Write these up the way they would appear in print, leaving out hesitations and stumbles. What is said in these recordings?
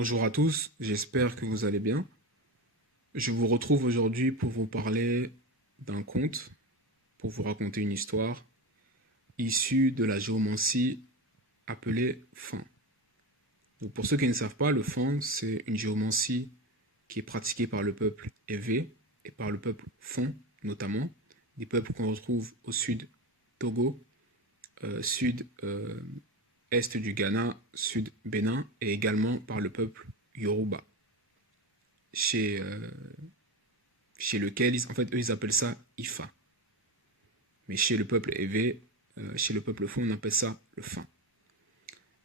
Bonjour à tous, j'espère que vous allez bien. Je vous retrouve aujourd'hui pour vous parler d'un conte, pour vous raconter une histoire issue de la géomancie appelée Fan. Donc pour ceux qui ne savent pas, le Fan, c'est une géomancie qui est pratiquée par le peuple Ewe et par le peuple Fon notamment, des peuples qu'on retrouve au sud Togo, sud-est du Ghana, sud Bénin et également par le peuple Yoruba. Chez, euh, chez lequel, en fait, eux, ils appellent ça Ifa. Mais chez le peuple Ewe, chez le peuple Fon, on appelle ça le Fin.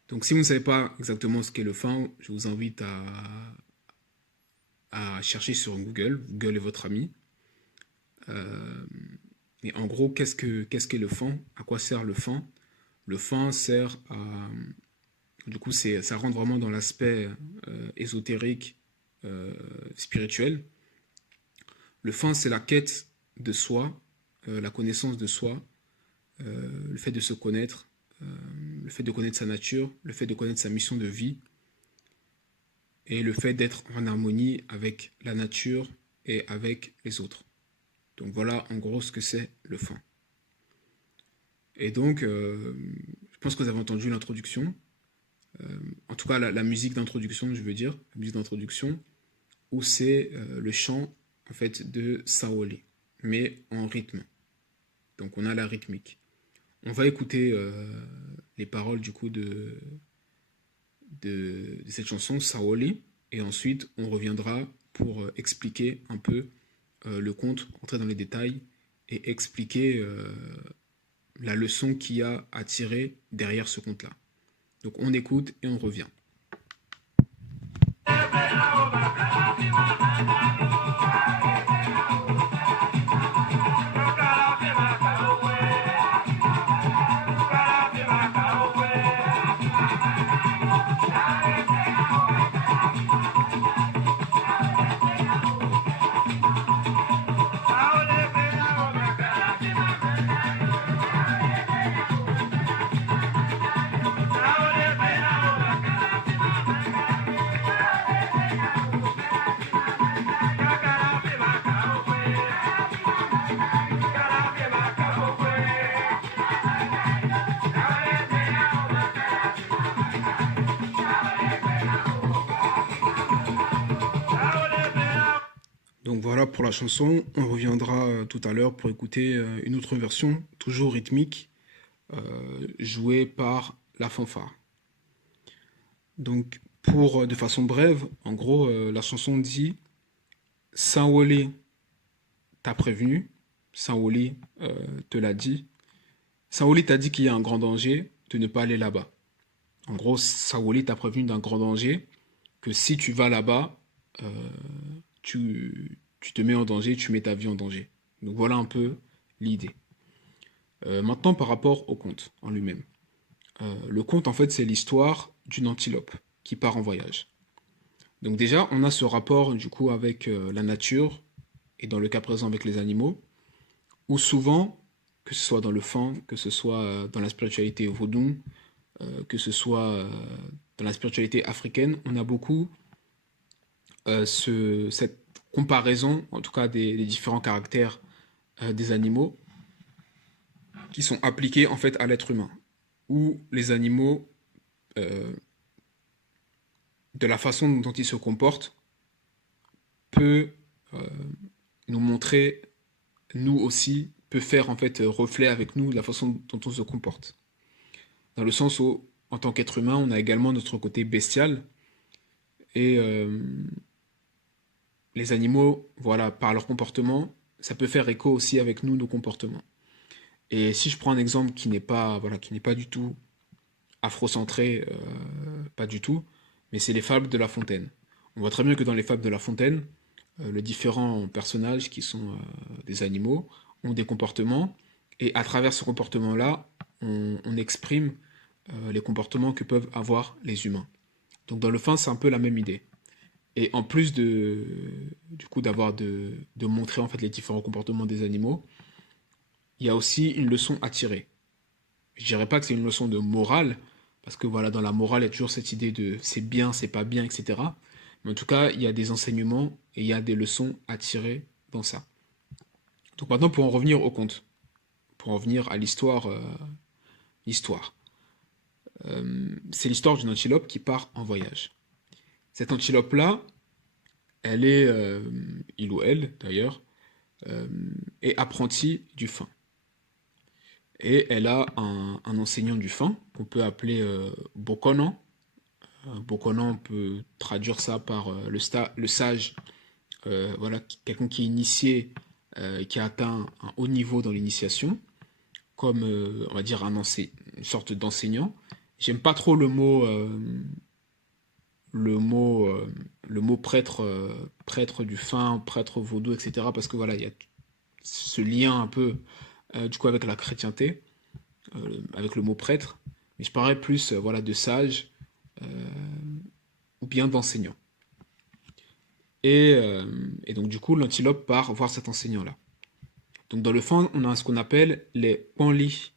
Donc, si vous ne savez pas exactement ce qu'est le Fin, je vous invite à chercher sur Google. Google est votre ami. Et en gros, qu'est-ce qu'est le Fin? À quoi sert le Fin? Le Fin sert à... Du coup, ça rentre vraiment dans l'aspect ésotérique, spirituel. Le Fin, c'est la quête de soi, la connaissance de soi, le fait de se connaître, le fait de connaître sa nature, le fait de connaître sa mission de vie et le fait d'être en harmonie avec la nature et avec les autres. Donc voilà en gros ce que c'est le Fin. Et donc, je pense que vous avez entendu l'introduction, en tout cas la musique d'introduction, je veux dire, la musique d'introduction, où c'est le chant en fait de Saolé, mais en rythme. Donc on a la rythmique. On va écouter les paroles du coup de cette chanson, Saoli, et ensuite on reviendra pour expliquer un peu le conte, rentrer dans les détails et expliquer la leçon qu'il y a à tirer derrière ce conte-là. Donc on écoute et on revient. Donc voilà pour la chanson, on reviendra tout à l'heure pour écouter une autre version, toujours rythmique, jouée par la fanfare. Donc pour de façon brève, en gros, la chanson dit Saint-Woli t'a prévenu, Saint-Woli te l'a dit, Saint-Woli t'a dit qu'il y a un grand danger de ne pas aller là-bas. En gros, Saint-Woli t'a prévenu d'un grand danger, que si tu vas là-bas, euh, tu te mets en danger, tu mets ta vie en danger. Donc voilà un peu l'idée. Maintenant, par rapport au conte en lui-même. Le conte, en fait, c'est l'histoire d'une antilope qui part en voyage. Donc déjà, on a ce rapport, du coup, avec la nature, et dans le cas présent avec les animaux, où souvent, que ce soit dans le fan, que ce soit dans la spiritualité vaudou, que ce soit dans la spiritualité africaine, on a beaucoup cette comparaison, en tout cas des différents caractères des animaux, qui sont appliqués en fait à l'être humain, où les animaux, euh, de la façon dont ils se comportent, peut euh, nous montrer, nous aussi, peut faire en fait reflet avec nous de la façon dont on se comporte. Dans le sens où, en tant qu'être humain, on a également notre côté bestial, et les animaux, voilà, par leur comportement, ça peut faire écho aussi avec nous, nos comportements. Et si je prends un exemple qui n'est pas, voilà, qui n'est pas du tout afrocentré, pas du tout, mais c'est les fables de La Fontaine. On voit très bien que dans les fables de La Fontaine, les différents personnages qui sont des animaux ont des comportements, et à travers ce comportement-là, on exprime les comportements que peuvent avoir les humains. Donc dans le fin, c'est un peu la même idée. Et en plus du coup d'avoir de montrer en fait les différents comportements des animaux, il y a aussi une leçon à tirer. Je dirais pas que c'est une leçon de morale, parce que voilà, dans la morale, il y a toujours cette idée de c'est bien, c'est pas bien, etc. Mais en tout cas, il y a des enseignements et il y a des leçons à tirer dans ça. Donc maintenant, pour en revenir au conte, pour en revenir à l'histoire, l'histoire. C'est l'histoire d'une antilope qui part en voyage. Cette antilope-là, elle est, il ou elle d'ailleurs, euh, est apprentie du faim. Et elle a un enseignant du faim qu'on peut appeler Bokonan. Bokonan, on peut traduire ça par le sage, voilà, quelqu'un qui est initié, qui a atteint un haut niveau dans l'initiation, comme on va dire une sorte d'enseignant. J'aime pas trop le mot, euh, le mot prêtre, prêtre du faim, prêtre vaudou, etc. Parce que voilà, il y a ce lien un peu du coup avec la chrétienté, avec le mot prêtre. Mais je parlais plus voilà de sage euh, ou bien d'enseignant. Et donc du coup, l'antilope part voir cet enseignant-là. Donc dans le fond, on a ce qu'on appelle les panlis.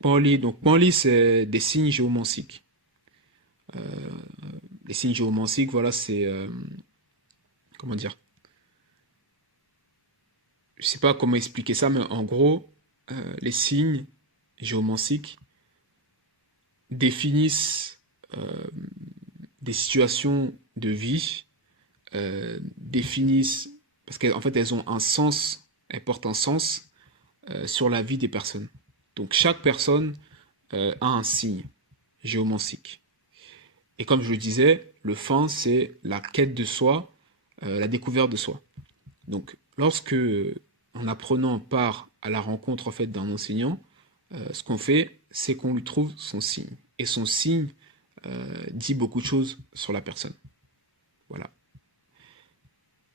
Panlis, donc panlis, c'est des signes géomantiques. Euh, les signes géomantiques, voilà, c'est comment dire. Je sais pas comment expliquer ça, mais en gros, les signes géomantiques définissent des situations de vie, définissent, parce qu'en fait elles ont un sens, elles portent un sens sur la vie des personnes. Donc chaque personne a un signe géomantique. Et comme je le disais, le fin, c'est la quête de soi, la découverte de soi. Donc lorsque, en apprenant, on part à la rencontre en fait d'un enseignant, ce qu'on fait, c'est qu'on lui trouve son signe. Et son signe dit beaucoup de choses sur la personne. Voilà.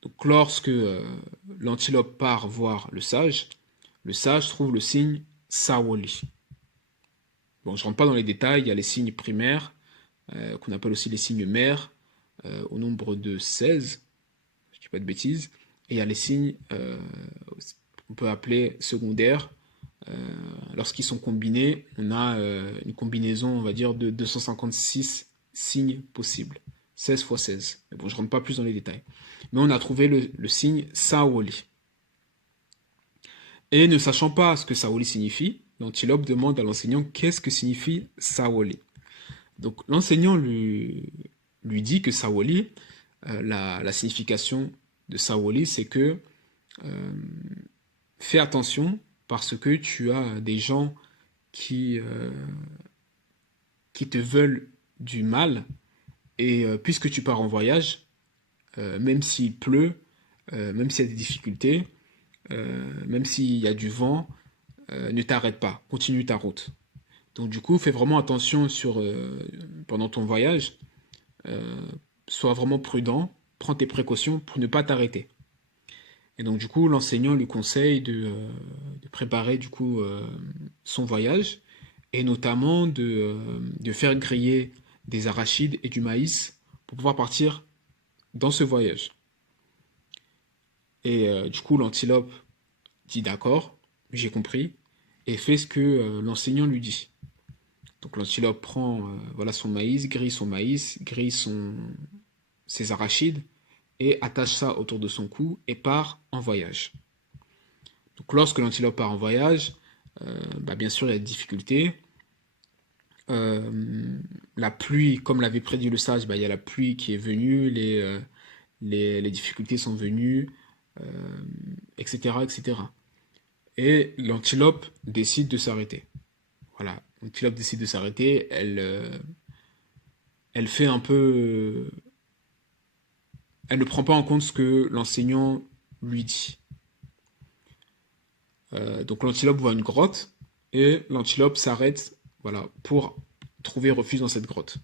Donc lorsque l'antilope part voir le sage trouve le signe Sawoli. Bon, je ne rentre pas dans les détails, il y a les signes primaires, qu'on appelle aussi les signes mères, au nombre de 16, je ne dis pas de bêtises, et il y a les signes qu'on peut appeler secondaires. Lorsqu'ils sont combinés, on a une combinaison, on va dire, de 256 signes possibles. 16 fois 16. Mais bon, je ne rentre pas plus dans les détails. Mais on a trouvé le signe Sawoli. Et ne sachant pas ce que Sawoli signifie, l'antilope demande à l'enseignant qu'est-ce que signifie Sawoli. Donc l'enseignant lui dit que Sawoli, la signification de Sawoli, c'est que euh, fais attention parce que tu as des gens qui, euh, qui te veulent du mal et puisque tu pars en voyage, même s'il pleut, même s'il y a des difficultés, même s'il y a du vent, ne t'arrête pas, continue ta route. Donc du coup, fais vraiment attention pendant ton voyage, euh, sois vraiment prudent, prends tes précautions pour ne pas t'arrêter. Et donc du coup, l'enseignant lui conseille de préparer du coup son voyage et notamment de faire griller des arachides et du maïs pour pouvoir partir dans ce voyage. Et du coup, l'antilope dit d'accord, j'ai compris, et fait ce que l'enseignant lui dit. Donc l'antilope prend voilà son maïs, grille ses arachides et attache ça autour de son cou et part en voyage. Donc lorsque l'antilope part en voyage, bah, bien sûr il y a des difficultés. La pluie, comme l'avait prédit le sage, bah, il y a la pluie qui est venue, les difficultés sont venues, etc., etc. Et l'antilope décide de s'arrêter. Voilà, l'antilope décide de s'arrêter, elle fait un peu... elle ne prend pas en compte ce que l'enseignant lui dit. Donc l'antilope voit une grotte et l'antilope s'arrête voilà, pour trouver refuge dans cette grotte.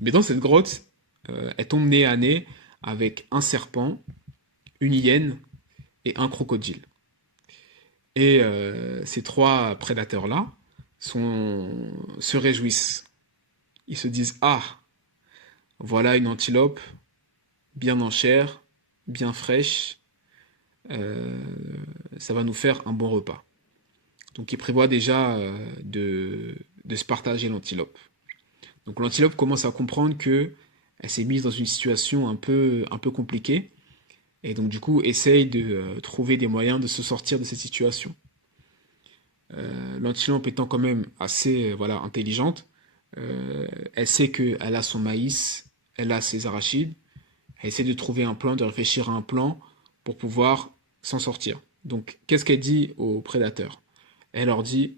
Mais dans cette grotte, elle tombe nez à nez avec un serpent, une hyène et un crocodile. Et ces trois prédateurs-là se réjouissent. Ils se disent ah, voilà une antilope bien en chair, bien fraîche, euh, ça va nous faire un bon repas. Donc ils prévoient déjà de se partager l'antilope. Donc l'antilope commence à comprendre que elle s'est mise dans une situation un peu compliquée, et donc du coup essaye de trouver des moyens de se sortir de cette situation. L'antilope étant quand même assez voilà, intelligente, elle sait qu'elle a son maïs, elle a ses arachides, elle essaie de trouver un plan, de réfléchir à un plan pour pouvoir s'en sortir. Donc qu'est-ce qu'elle dit aux prédateurs? Elle leur dit,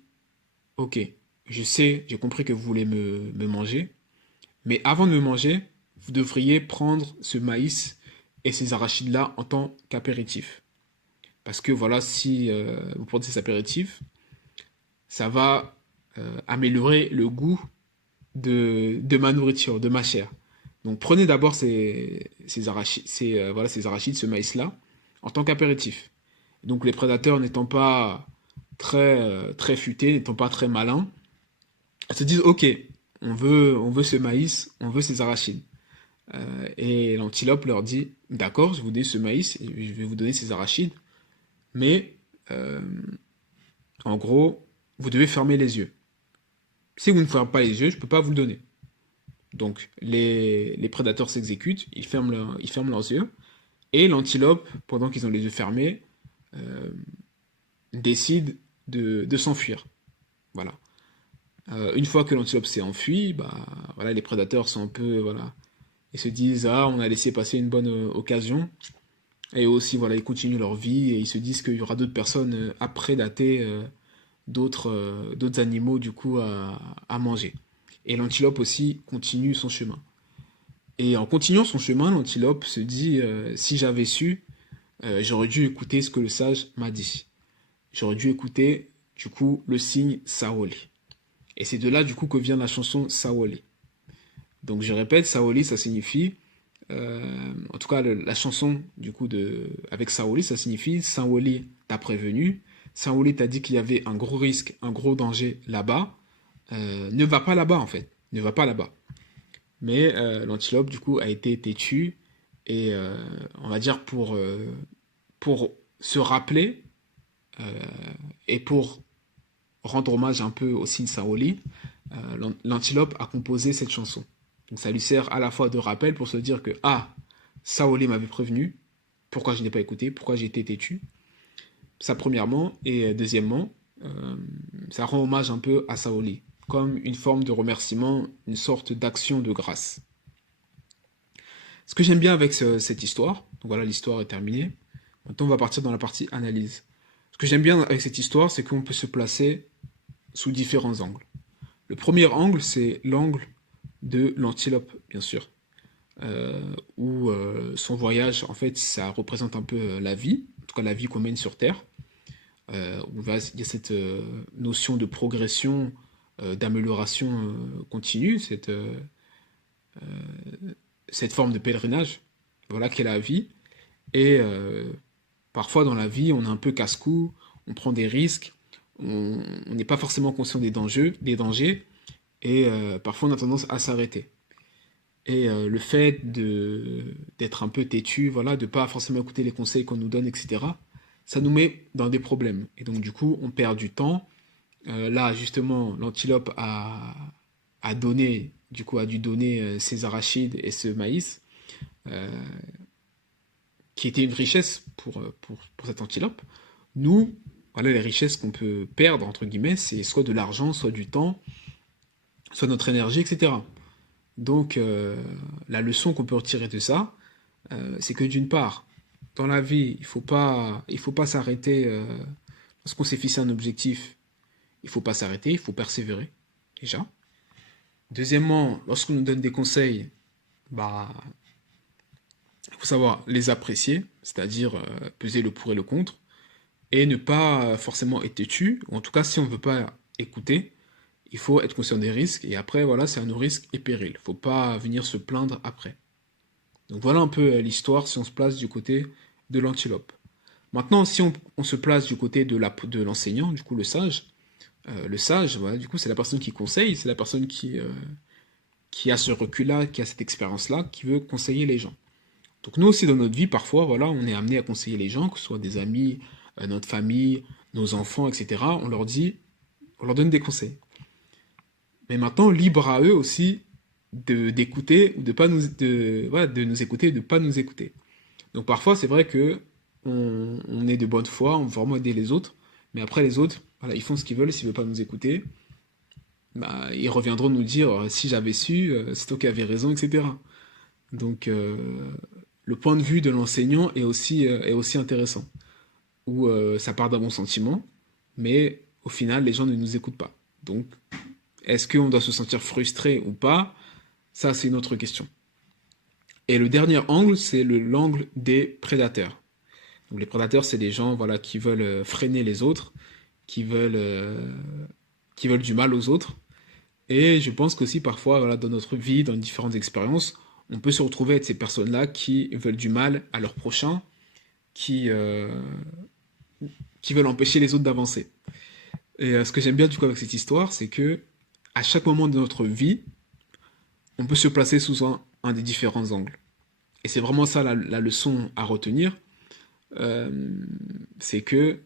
ok, je sais, j'ai compris que vous voulez me manger, mais avant de me manger, vous devriez prendre ce maïs et ces arachides-là en tant qu'apéritif. Parce que voilà, si vous prenez ces apéritifs, ça va améliorer le goût de ma nourriture, de ma chair. Donc prenez d'abord ces arachides, voilà, ces arachides, ce maïs-là, en tant qu'apéritif. Donc les prédateurs n'étant pas très futés, n'étant pas très malins, ils se disent, ok, on veut ce maïs, on veut ces arachides. Et l'antilope leur dit, d'accord, je vous donne ce maïs, et je vais vous donner ces arachides, mais euh, en gros, vous devez fermer les yeux. Si vous ne fermez pas les yeux, je ne peux pas vous le donner. Donc les prédateurs s'exécutent, ils ferment leurs yeux, et l'antilope, pendant qu'ils ont les yeux fermés, euh, décide de s'enfuir. Voilà. Une fois que l'antilope s'est enfui, bah, voilà, les prédateurs sont un peu, voilà, ils se disent, ah, on a laissé passer une bonne occasion. Et aussi, voilà, ils continuent leur vie et ils se disent qu'il y aura d'autres personnes à prédater d'autres animaux, du coup, à manger. Et l'antilope aussi continue son chemin. Et en continuant son chemin, l'antilope se dit, si j'avais su, j'aurais dû écouter ce que le sage m'a dit. J'aurais dû écouter, du coup, le signe Saoli. Et c'est de là, du coup, que vient la chanson Saoli. Donc, je répète, Saoli, ça signifie, en tout cas, la chanson, du coup, avec Saoli, ça signifie Saoli t'a prévenu, Saoli t'a dit qu'il y avait un gros risque, un gros danger là-bas, ne va pas là-bas, en fait. Ne va pas là-bas. Mais l'antilope, du coup, a été têtu, et on va dire pour se rappeler, euh, et pour rendre hommage un peu au signe Saoli, l'antilope a composé cette chanson. Donc ça lui sert à la fois de rappel pour se dire que ah, Saoli m'avait prévenu, pourquoi je n'ai pas écouté, pourquoi j'ai été têtu. Ça premièrement, et deuxièmement, ça rend hommage un peu à Saoli, comme une forme de remerciement, une sorte d'action de grâce. Ce que j'aime bien avec cette histoire, donc voilà, l'histoire est terminée. Maintenant, on va partir dans la partie analyse. Ce que j'aime bien avec cette histoire, c'est qu'on peut se placer sous différents angles. Le premier angle, c'est l'angle de l'antilope, bien sûr, où son voyage, en fait, ça représente un peu la vie, en tout cas la vie qu'on mène sur Terre, où il y a cette notion de progression, d'amélioration continue, cette forme de pèlerinage, voilà qu'est la vie, et parfois dans la vie, on est un peu casse-cou, on prend des risques, on n'est pas forcément conscient des dangers et parfois on a tendance à s'arrêter. Et le fait d'être un peu têtu, voilà, de pas forcément écouter les conseils qu'on nous donne, etc., ça nous met dans des problèmes. Et donc du coup, on perd du temps. Là, justement, l'antilope a donné, du coup, a dû donner ses arachides et ce maïs, euh, qui était une richesse pour cette antilope. Nous, voilà les richesses qu'on peut perdre, entre guillemets, c'est soit de l'argent, soit du temps, soit notre énergie, etc. Donc, la leçon qu'on peut retirer de ça, c'est que d'une part, dans la vie, il faut pas s'arrêter lorsqu'on s'est fixé un objectif. Il faut pas s'arrêter, il faut persévérer, déjà. Deuxièmement, lorsqu'on nous donne des conseils, bah, il faut savoir les apprécier, c'est-à-dire peser le pour et le contre, et ne pas forcément être têtu, ou en tout cas, si on ne veut pas écouter, il faut être conscient des risques, et après, voilà, c'est à nos risques et périls. Il ne faut pas venir se plaindre après. Donc voilà un peu l'histoire si on se place du côté de l'antilope. Maintenant, si on se place du côté de l'enseignant, du coup le sage, voilà, du coup c'est la personne qui conseille, c'est la personne qui a ce recul-là, qui a cette expérience-là, qui veut conseiller les gens. Donc nous aussi dans notre vie, parfois, voilà, on est amené à conseiller les gens, que ce soit des amis, notre famille, nos enfants, etc. On leur donne des conseils. Mais maintenant, libre à eux aussi d'écouter ou de pas nous voilà, de nous écouter ou de pas nous écouter. Donc parfois c'est vrai que on est de bonne foi, on veut vraiment aider les autres, mais après les autres, voilà, ils font ce qu'ils veulent, s'ils veulent pas nous écouter, bah, ils reviendront nous dire si j'avais su, c'est toi qui avais raison, etc. Donc le point de vue de l'enseignant est aussi intéressant, où ça part d'un bon sentiment, mais au final les gens ne nous écoutent pas. Donc est-ce qu'on doit se sentir frustré ou pas? Ça c'est une autre question. Et le dernier angle, c'est l'angle des prédateurs. Donc les prédateurs, c'est des gens voilà, qui veulent freiner les autres, qui veulent, euh, qui veulent du mal aux autres. Et je pense qu'aussi parfois, voilà, dans notre vie, dans différentes expériences, on peut se retrouver avec ces personnes-là qui veulent du mal à leur prochain, qui, euh, qui veulent empêcher les autres d'avancer. Et ce que j'aime bien du coup avec cette histoire, c'est que à chaque moment de notre vie, on peut se placer sous un des différents angles. Et c'est vraiment ça la leçon à retenir, euh, c'est que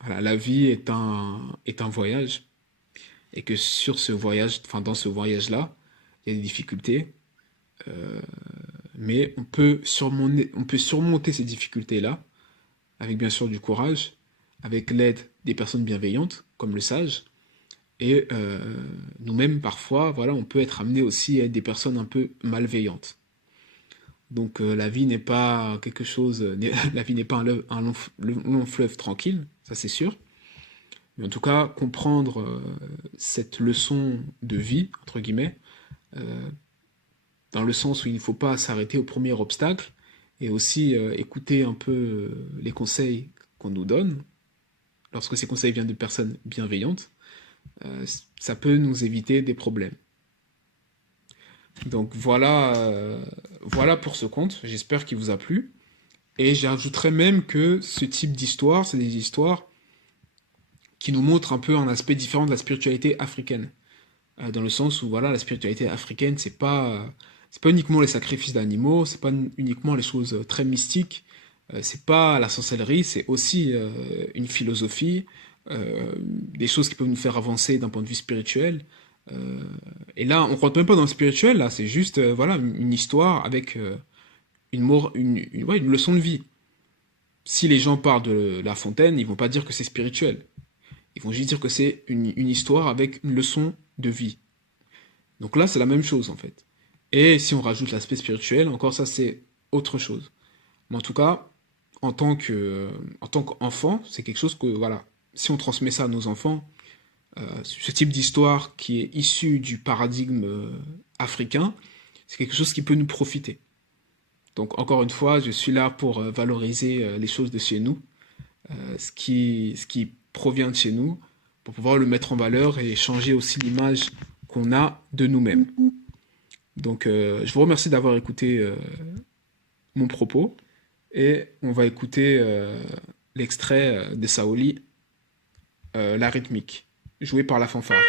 voilà, la vie est un voyage, et que sur ce voyage, enfin dans ce voyage-là, il y a des difficultés, euh, mais on peut surmonter ces difficultés-là avec bien sûr du courage, avec l'aide des personnes bienveillantes, comme le sage, et nous-mêmes parfois, voilà, on peut être amené aussi à être des personnes un peu malveillantes. Donc la vie n'est pas quelque chose, la vie n'est pas long fleuve tranquille, ça c'est sûr. Mais en tout cas, comprendre cette leçon de vie, entre guillemets, euh, dans le sens où il ne faut pas s'arrêter au premier obstacle, et aussi écouter un peu les conseils qu'on nous donne, lorsque ces conseils viennent de personnes bienveillantes, euh, ça peut nous éviter des problèmes. Donc voilà, voilà pour ce conte, j'espère qu'il vous a plu. Et j'ajouterais même que ce type d'histoire, c'est des histoires qui nous montrent un peu un aspect différent de la spiritualité africaine. Dans le sens où voilà, la spiritualité africaine, c'est pas uniquement les sacrifices d'animaux, c'est pas uniquement les choses très mystiques, c'est pas la sorcellerie, c'est aussi une philosophie, des choses qui peuvent nous faire avancer d'un point de vue spirituel. Euh, et là, on rentre même pas dans le spirituel, là, c'est juste voilà une histoire avec ouais, une leçon de vie. Si les gens parlent de La Fontaine, ils vont pas dire que c'est spirituel. Ils vont juste dire que c'est une histoire avec une leçon de vie. Donc là, c'est la même chose en fait. Et si on rajoute l'aspect spirituel, encore ça, c'est autre chose. Mais en tout cas, en tant qu'enfant, c'est quelque chose que, voilà, si on transmet ça à nos enfants, ce type d'histoire qui est issu du paradigme africain, c'est quelque chose qui peut nous profiter. Donc encore une fois, je suis là pour valoriser les choses de chez nous, ce qui provient de chez nous, pour pouvoir le mettre en valeur et changer aussi l'image qu'on a de nous-mêmes. Donc je vous remercie d'avoir écouté mon propos et on va écouter l'extrait de Saoli, La rythmique, joué par la fanfare.